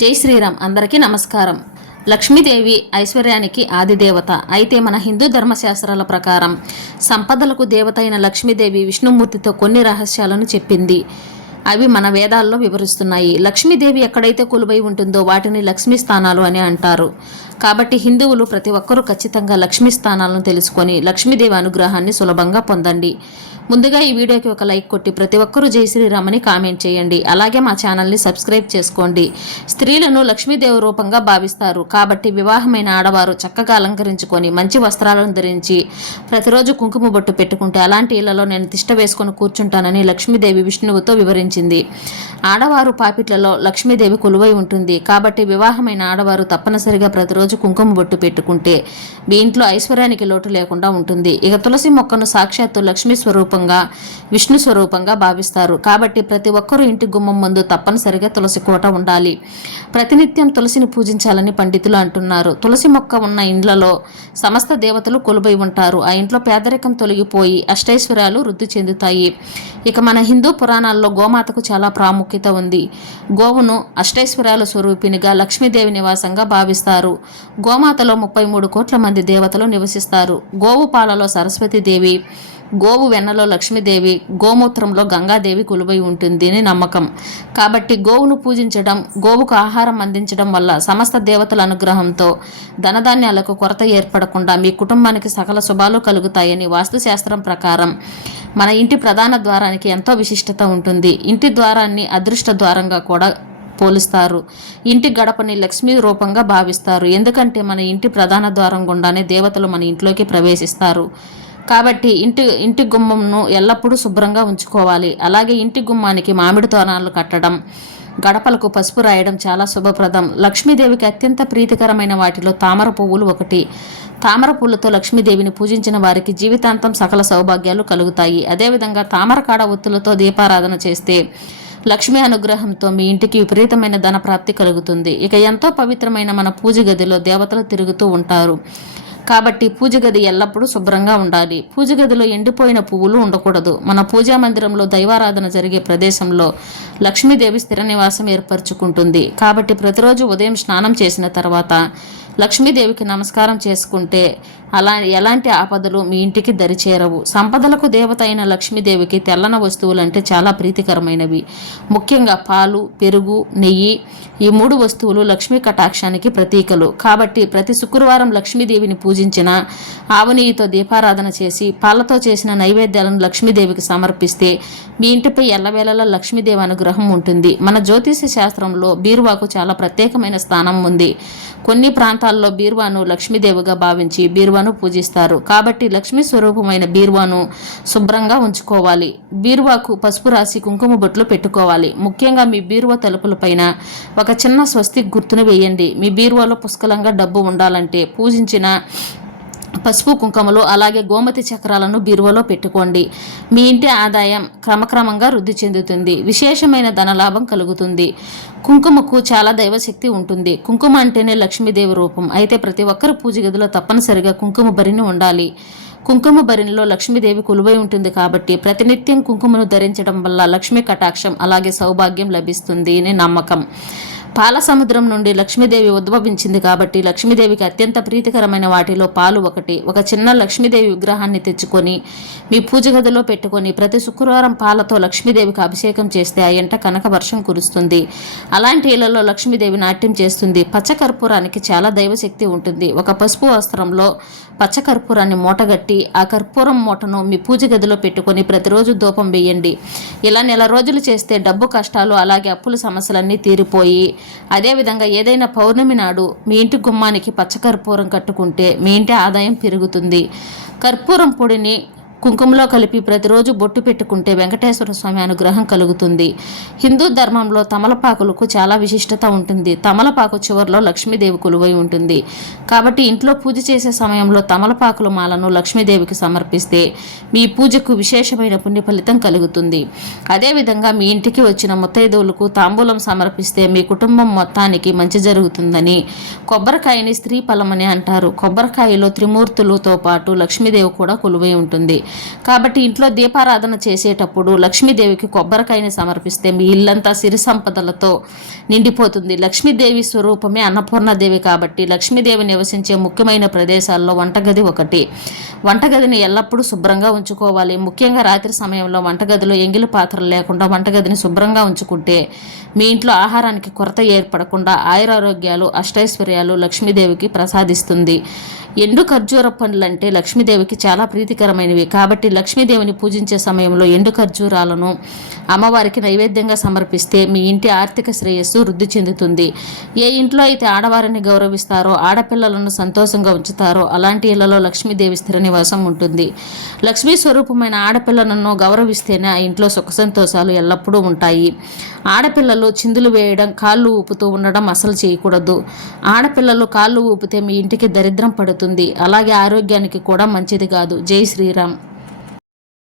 జై శ్రీరామ్. అందరికీ నమస్కారం. లక్ష్మీదేవి ఐశ్వర్యానికి ఆదిదేవత. అయితే మన హిందూ ధర్మశాస్త్రాల ప్రకారం సంపదలకు దేవత అయిన లక్ష్మీదేవి విష్ణుమూర్తితో కొన్ని రహస్యాలను చెప్పింది. అవి మన వేదాల్లో వివరిస్తున్నాయి. లక్ష్మీదేవి ఎక్కడైతే కొలువై ఉంటుందో వాటిని లక్ష్మీ స్థానాలు అని అంటారు. కాబట్టి హిందువులు ప్రతి ఒక్కరూ ఖచ్చితంగా లక్ష్మీ స్థానాలను తెలుసుకొని లక్ష్మీదేవి అనుగ్రహాన్ని సులభంగా పొందండి. ముందుగా ఈ వీడియోకి ఒక లైక్ కొట్టి ప్రతి ఒక్కరూ జై శ్రీరామ్ అని కామెంట్ చేయండి. అలాగే మా ఛానల్ని సబ్స్క్రైబ్ చేసుకోండి. స్త్రీలను లక్ష్మీదేవి రూపంగా భావిస్తారు. కాబట్టి వివాహమైన ఆడవారు చక్కగా అలంకరించుకొని మంచి వస్త్రాలను ధరించి ప్రతిరోజు కుంకుమ బొట్టు పెట్టుకుంటే అలాంటి ఇళ్లలో నేను తిష్ట వేసుకొని కూర్చుంటానని లక్ష్మీదేవి విష్ణువుతో వివరించింది. ఆడవారు పాపిట్లలో లక్ష్మీదేవి కొలువై ఉంటుంది. కాబట్టి వివాహమైన ఆడవారు తప్పనిసరిగా ప్రతిరోజు కుంకుమ బొట్టు పెట్టుకుంటే మీ ఇంట్లో ఐశ్వర్యానికి లోటు లేకుండా ఉంటుంది. ఇక తులసి మొక్కను సాక్షాత్తు లక్ష్మీ స్వరూపంగా విష్ణు స్వరూపంగా భావిస్తారు. కాబట్టి ప్రతి ఒక్కరూ ఇంటి గుమ్మం ముందు తప్పనిసరిగా తులసి కోట ఉండాలి. ప్రతినిత్యం తులసిని పూజించాలని పండితులు అంటున్నారు. తులసి మొక్క ఉన్న ఇండ్లలో సమస్త దేవతలు కొలువై ఉంటారు. ఆ ఇంట్లో పేదరికం తొలగిపోయి అష్టైశ్వర్యాలు వృద్ధి చెందుతాయి. ఇక మన హిందూ పురాణాల్లో గోమాతకు చాలా ప్రాముఖ్యత ఉంది. గోవును అష్టైశ్వర్యాల స్వరూపినిగా లక్ష్మీదేవి నివాసంగా భావిస్తారు. గోమాతలో 33 కోట్ల మంది దేవతలు నివసిస్తారు. గోవు పాలలో సరస్వతీదేవి, గోవు వెన్నలో లక్ష్మీదేవి, గోమూత్రంలో గంగాదేవి కొలువై ఉంటుంది అని నమ్మకం. కాబట్టి గోవును పూజించడం, గోవుకు ఆహారం అందించడం వల్ల సమస్త దేవతల అనుగ్రహంతో ధనధాన్యాలకు కొరత ఏర్పడకుండా మీ కుటుంబానికి సకల శుభాలు కలుగుతాయని వాస్తుశాస్త్రం ప్రకారం మన ఇంటి ప్రధాన ద్వారానికి ఎంతో విశిష్టత ఉంటుంది. ఇంటి ద్వారాన్ని అదృష్ట ద్వారంగా కూడా పోలుస్తారు. ఇంటి గడపని లక్ష్మీ రూపంగా భావిస్తారు. ఎందుకంటే మన ఇంటి ప్రధాన ద్వారం గుండానే దేవతలు మన ఇంట్లోకి ప్రవేశిస్తారు. కాబట్టి ఇంటి గుమ్మంను ఎల్లప్పుడూ శుభ్రంగా ఉంచుకోవాలి. అలాగే ఇంటి గుమ్మానికి మామిడి తోరణాలు కట్టడం, గడపలకు పసుపు రాయడం చాలా శుభప్రదం. లక్ష్మీదేవికి అత్యంత ప్రీతికరమైన వాటిలో తామర పువ్వులు ఒకటి. తామర పూలతో లక్ష్మీదేవిని పూజించిన వారికి జీవితాంతం సకల సౌభాగ్యాలు కలుగుతాయి. అదేవిధంగా తామరకాడ ఒత్తులతో దీపారాధన చేస్తే లక్ష్మీ అనుగ్రహంతో మీ ఇంటికి విపరీతమైన ధన ప్రాప్తి కలుగుతుంది. ఇక ఎంతో పవిత్రమైన మన పూజ గదిలో దేవతలు తిరుగుతూ ఉంటారు. కాబట్టి పూజ గది ఎల్లప్పుడూ శుభ్రంగా ఉండాలి. పూజ గదిలో ఎండిపోయిన పువ్వులు ఉండకూడదు. మన పూజా మందిరంలో దైవారాధన జరిగే ప్రదేశంలో లక్ష్మీదేవి స్థిర నివాసం ఏర్పరచుకుంటుంది. కాబట్టి ప్రతిరోజు ఉదయం స్నానం చేసిన తర్వాత లక్ష్మీదేవికి నమస్కారం చేసుకుంటే ఎలాంటి ఆపదలు మీ ఇంటికి దరిచేరవు. సంపదలకు దేవత అయిన లక్ష్మీదేవికి తెల్లన వస్తువులు అంటే చాలా ప్రీతికరమైనవి. ముఖ్యంగా పాలు, పెరుగు, నెయ్యి, ఈ 3 వస్తువులు లక్ష్మీ కటాక్షానికి ప్రతీకలు. కాబట్టి ప్రతి శుక్రవారం లక్ష్మీదేవిని పూజించిన ఆవు నెయ్యితో దీపారాధన చేసి పాలతో చేసిన నైవేద్యాలను లక్ష్మీదేవికి సమర్పిస్తే మీ ఇంటిపై ఎల్లవేళలా లక్ష్మీదేవి అనుగ్రహం ఉంటుంది. మన జ్యోతిష శాస్త్రంలో బీరువాకు చాలా ప్రత్యేకమైన స్థానం ఉంది. కొన్ని ప్రాంతాల్లో బీరువాను లక్ష్మీదేవిగా భావించి బీరువాను పూజిస్తారు. కాబట్టి లక్ష్మీ స్వరూపమైన బీరువాను శుభ్రంగా ఉంచుకోవాలి. బీరువాకు పసుపు రాసి కుంకుమ బొట్లు పెట్టుకోవాలి. ముఖ్యంగా మీ బీరువా తలుపుల పైన ఒక చిన్న స్వస్తిక్ గుర్తును వేయండి. మీ బీరువాలో పుష్కలంగా డబ్బు ఉండాలంటే పూజించిన పసుపు కుంకుమలు అలాగే గోమతి చక్రాలను బీరువాలో పెట్టుకోండి. మీ ఇంటి ఆదాయం క్రమక్రమంగా వృద్ధి చెందుతుంది. విశేషమైన ధనలాభం కలుగుతుంది. కుంకుమకు చాలా దైవశక్తి ఉంటుంది. కుంకుమ అంటేనే లక్ష్మీదేవి రూపం. అయితే ప్రతి ఒక్కరు పూజ గదిలో తప్పనిసరిగా కుంకుమ భరిణి ఉండాలి. కుంకుమ భరిణిలో లక్ష్మీదేవి కొలువై ఉంటుంది. కాబట్టి ప్రతినిత్యం కుంకుమను ధరించడం వల్ల లక్ష్మీ కటాక్షం అలాగే సౌభాగ్యం లభిస్తుంది అని నమ్మకం. పాల సముద్రం నుండి లక్ష్మీదేవి ఉద్భవించింది. కాబట్టి లక్ష్మీదేవికి అత్యంత ప్రీతికరమైన వాటిలో పాలు ఒకటి. ఒక చిన్న లక్ష్మీదేవి విగ్రహాన్ని తెచ్చుకొని మీ పూజ గదిలో పెట్టుకొని ప్రతి శుక్రవారం పాలతో లక్ష్మీదేవికి అభిషేకం చేస్తే ఆ ఎంట కనక వర్షం కురుస్తుంది. అలాంటి ఇళ్లలో లక్ష్మీదేవి నాట్యం చేస్తుంది. పచ్చకర్పూరానికి చాలా దైవశక్తి ఉంటుంది. ఒక పసుపు వస్త్రంలో పచ్చకర్పూరాన్ని మూటగట్టి ఆ కర్పూరం మూటను మీ పూజ గదిలో పెట్టుకొని ప్రతిరోజు ధూపం వేయండి. ఇలా నెల రోజులు చేస్తే డబ్బు కష్టాలు అలాగే అప్పుల సమస్యలన్నీ తీరిపోయి అదేవిధంగా ఏదైనా పౌర్ణమి నాడు మీ ఇంటి గుమ్మానికి పచ్చకర్పూరం కట్టుకుంటే మీ ఇంటి ఆదాయం పెరుగుతుంది. కర్పూరం పొడిని కుంకుమలో కలిపి ప్రతిరోజు బొట్టు పెట్టుకుంటే వెంకటేశ్వర స్వామి అనుగ్రహం కలుగుతుంది. హిందూ ధర్మంలో తమలపాకులకు చాలా విశిష్టత ఉంటుంది. తమలపాకు చివరిలో లక్ష్మీదేవి కొలువై ఉంటుంది. కాబట్టి ఇంట్లో పూజ చేసే సమయంలో తమలపాకుల మాలను లక్ష్మీదేవికి సమర్పిస్తే మీ పూజకు విశేషమైన పుణ్య ఫలితం కలుగుతుంది. అదేవిధంగా మీ ఇంటికి వచ్చిన ముత్తైదువులకు తాంబూలం సమర్పిస్తే మీ కుటుంబం మొత్తానికి మంచి జరుగుతుందని కొబ్బరికాయని స్త్రీ ఫలమని అంటారు. కొబ్బరికాయలో త్రిమూర్తులతో పాటు లక్ష్మీదేవి కూడా కొలువై ఉంటుంది. కాబట్టి ఇంట్లో దీపారాధన చేసేటప్పుడు లక్ష్మీదేవికి కొబ్బరికాయని సమర్పిస్తే మీ ఇల్లంతా సిరి సంపదలతో నిండిపోతుంది. లక్ష్మీదేవి స్వరూపమే అన్నపూర్ణాదేవి కాబట్టి లక్ష్మీదేవి నివసించే ముఖ్యమైన ప్రదేశాల్లో వంటగది ఒకటి. వంటగదిని ఎల్లప్పుడూ శుభ్రంగా ఉంచుకోవాలి. ముఖ్యంగా రాత్రి సమయంలో వంటగదిలో ఎంగిలి పాత్రలు లేకుండా వంటగదిని శుభ్రంగా ఉంచుకుంటే మీ ఇంట్లో ఆహారానికి కొరత ఏర్పడకుండా ఆయురారోగ్యాలు అష్టైశ్వర్యాలు లక్ష్మీదేవికి ప్రసాదిస్తుంది. ఎండు ఖర్జూర పండ్లంటే లక్ష్మీదేవికి చాలా ప్రీతికరమైనవి కాబట్టి లక్ష్మీదేవిని పూజించే సమయంలో ఎండు ఖర్జూరాలను అమ్మవారికి నైవేద్యంగా సమర్పిస్తే మీ ఇంటి ఆర్థిక శ్రేయస్సు వృద్ధి చెందుతుంది. ఏ ఇంట్లో అయితే ఆడవారిని గౌరవిస్తారో ఆడపిల్లలను సంతోషంగా ఉంచుతారో అలాంటి ఇళ్లలో లక్ష్మీదేవి స్థిర నివాసం ఉంటుంది. లక్ష్మీ స్వరూపమైన ఆడపిల్లలను గౌరవిస్తేనే ఆ ఇంట్లో సుఖ సంతోషాలు ఎల్లప్పుడూ ఉంటాయి. ఆడపిల్లలు చిందులు వేయడం కాళ్ళు ఊపుతూ ఉండడం అసలు చేయకూడదు. ఆడపిల్లలు కాళ్ళు ఊపితే మీ ఇంటికి దరిద్రం పడుతుంది. అలాగే ఆరోగ్యానికి కూడా మంచిది కాదు. జై శ్రీరామ్.